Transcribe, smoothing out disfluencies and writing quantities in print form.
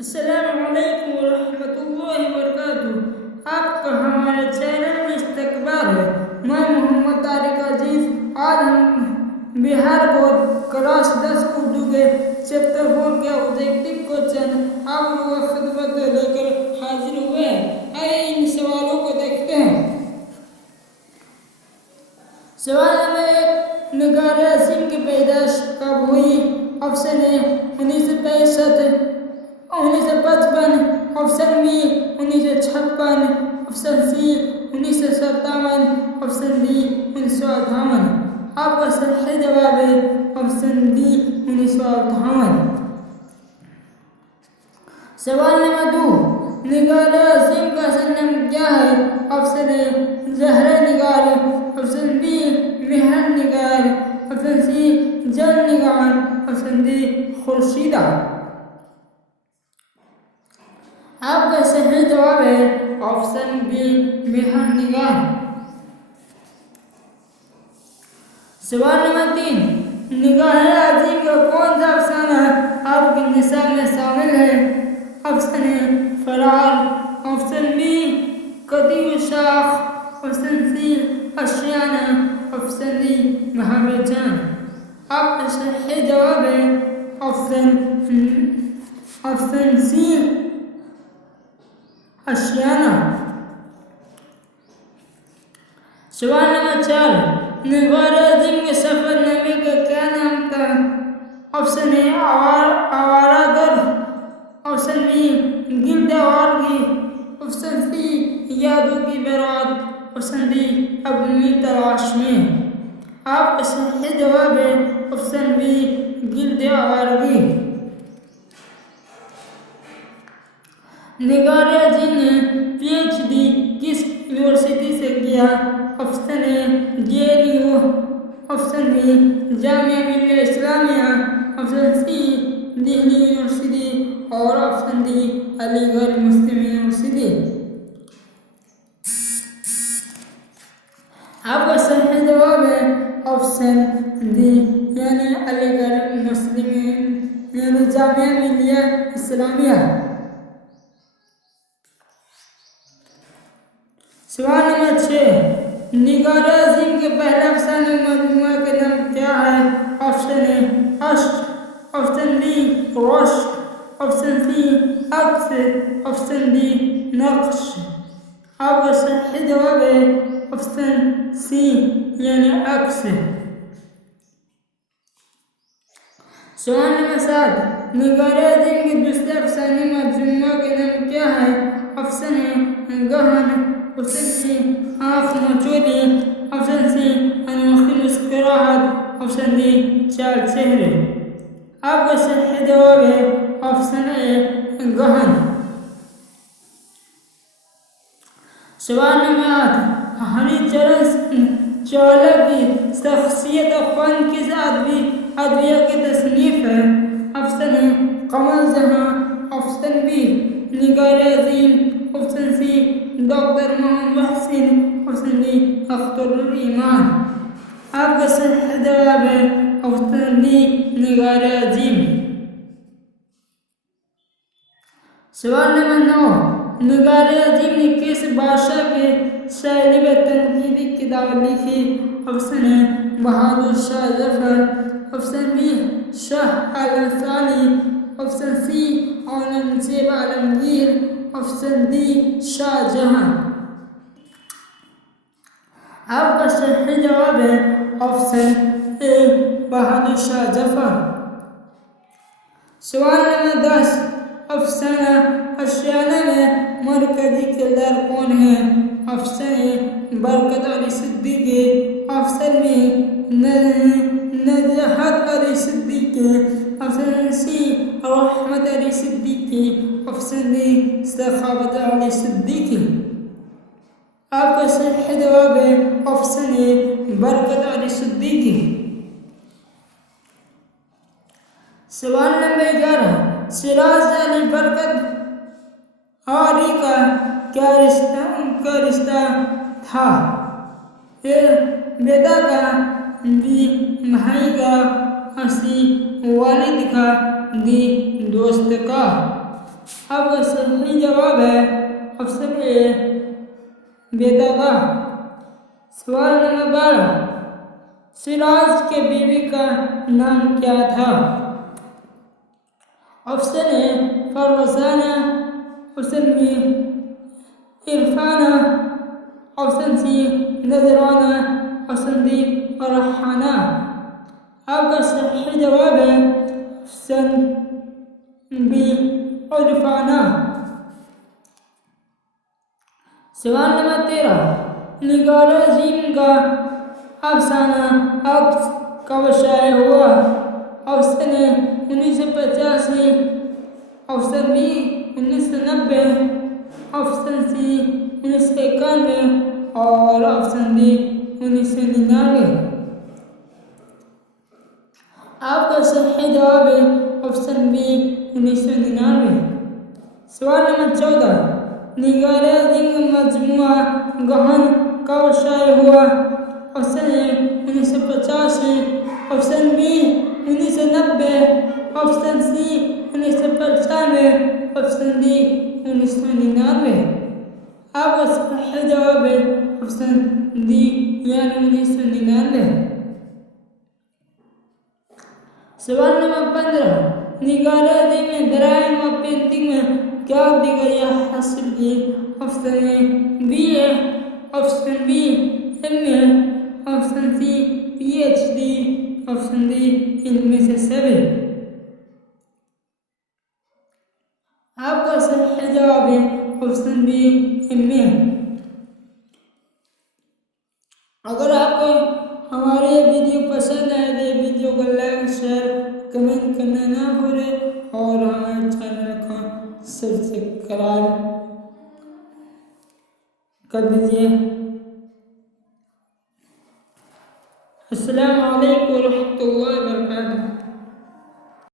अस्सलामुअलैकुम वरहमतुल्लाहि वबरकातुहू। आपका हमारे चैनल में इस्तकबाल है। मैं मोहम्मद तारिक अजीज। आज हम बिहार बोर्ड क्लास 10 उर्दू के चैप्टर 4 के ऑब्जेक्टिव क्वेश्चन आप लोगों का खिदमत में लेकर हाजिर हुए हैं। आइए इन सवालों को देखते हैं। सवाल नंबर 1, निगार असीम की पैदाइश कब हुई? Option A 1965, 1955, option B 1956, option C 1957, option D 1958। आपका सही जवाब है ऑप्शन डी 1958। सवाल नंबर 2, निगार असीम का असल नाम क्या है? Option A Zahra Nigar, option B Mehr Nigar, option C Jan Nigar, option D खुर्शीदा। आपका सही जवाब है ऑप्शन बी मेहर निगार। सवाल नंबर 3, निगाह अजीम का कौन सा अफसाना आपके निसाब में शामिल है? ऑप्शन ए फरार, ऑप्शन बी कदीम शाख, option C Ashiyana, option D महाबेचान। आपका सही जवाब है ऑप्शन सी अशियाना। सवाल नंबर 4, निगार अजीम के सफरनामे का क्या नाम था? Option A Awaragard, option B Girdavargi, option C Yaadon Ki बारात, ऑप्शन डी अपनी तलाश में। आपका सही जवाब है ऑप्शन बी गिरदावरगी। निगार अजीम ने पीएचडी किस यूनिवर्सिटी से किया? Option A JNU, option B Jamia Millia Islamia, option C Delhi university और option D Aligarh Muslim university. आपका सही जवाब है ऑप्शन डी यानी अलीगढ़ मुस्लिम यानी जामिया मिल्लिया इस्लामिया। सवाल नंबर 6, निगार अजीम के पहले अफसाने मजमूआ के नाम क्या है? ऑप्शन ए अश्क, ऑप्शन बी रश्क, ऑप्शन सी अक्स, ऑप्शन डी नक्श। आपका सही जवाब है ऑप्शन सी यानी अक्स। सवाल नंबर 7, निगार अजीम के दूसरे अफसाने मजमूआ के नाम क्या है? ऑप्शन ए गहन, ऑप्शन सी आँख मचोली, ऑप्शन सी अनोखी मुस्कुराहट, ऑप्शन डी चार चेहरे। आपका सही जवाब है ऑप्शन ए गहन। सवाल नंबर 8, हरिचरण चावला की शख्सियत फन किस अदविया की तसनीफ है? Option A Kamal Jahan, option B Nigar Azim, option C doctor Mohammad Mohsin, option D Akhtarul Iman. आपका सही जवाब है ऑप्शन डी निगार अजीम। सवाल नंबर 9, निगार अजीम ने किस बादशाह के शायरी व तनकीदी किताब लिखी? Option A Bahadur Shah Zafar, option B Shah Alam Sani, option C Aurangzeb Alamgir, option D Shahjahan. आपका सही जवाब है ऑप्शन ए बहादुर शाह जफर। सवाल नंबर 10, अफसाना अशियाना में मरकजी किरदार कौन है? Option A Barkat Ali Siddiqui, option B Nuzhat Ali Siddiqui, option C Rahmat Ali Siddiqui, option D Sakhawat Ali Siddiqui. आपका सही जवाब है ऑप्शन ए बरकत अली सिद्दीकी। सवाल नंबर 11, सिराज अली बरकत आरी का क्या रिश्ता था? ए बेटा का, बी भाई का, सी वालिद का, डी दोस्त का। आपका सही जवाब है ऑप्शन ए बेदागा। सवाल नंबर 12, सिराज के बीवी का नाम क्या था? Option A Farwasana, option B Irfana, option C Nazrana, option D Farhana. आपका सही जवाब है ऑप्शन बी इरफाना। सवाल नंबर 13, निगारा-जिन का अफसाना कब शाया हुआ? Option A 1985, option B 1990, option C 1991 और ऑप्शन डी 1999। आपका सही जवाब है ऑप्शन बी 1999। सवाल नंबर 14, निगारा-जिन मजमुआ गहन कब शाया हुआ? Option A 1985, option B 1990, option C 1995, option D 1999। आपका सही जवाब है ऑप्शन डी यानी 1999। सवाल नंबर 15, निगारा-जिन में ड्राइंग और पेंटिंग में क्या डिग्रियां हासिल की? Option A BA, option B MA, option C PhD, option D इनमें से सभी। आपका सही जवाब है ऑप्शन बी MA। अगर आपको हमारे वीडियो पसंद आए तो वीडियो को लाइक शेयर कमेंट करना ना भूलें और हमारे चैनल को सब्सक्राइब कर दीजिए। अस्सलाम वालेकुम रहमतुल्लाहि व बरकातुहू।